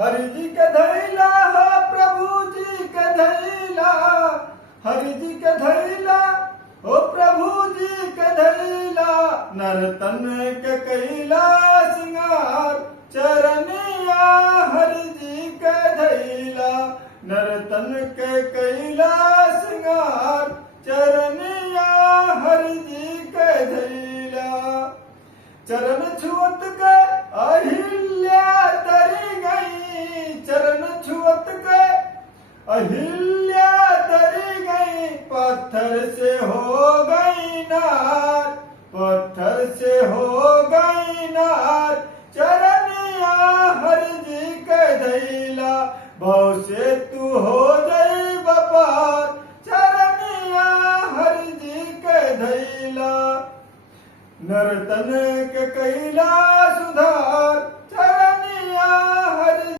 हरि जी के धैला हो प्रभु जी के धैला, हरि जी के धैला हो प्रभु जी के धैला, नरतन के कैला सिंगार चरनिया हरि जी के धैला, नरतन के कैला सिंगार चरनिया हरि जी के धैला। चरण छुअत के अहिल्या तरी गई, चरण छुअत के अहिल्या तरी गई, पत्थर से हो गई नार, पत्थर से हो गई नार, चरनिया हरि जी के धैला, भव से तू हो गई बपार, चरनिया हरि जी के धैला, नरतन के कैला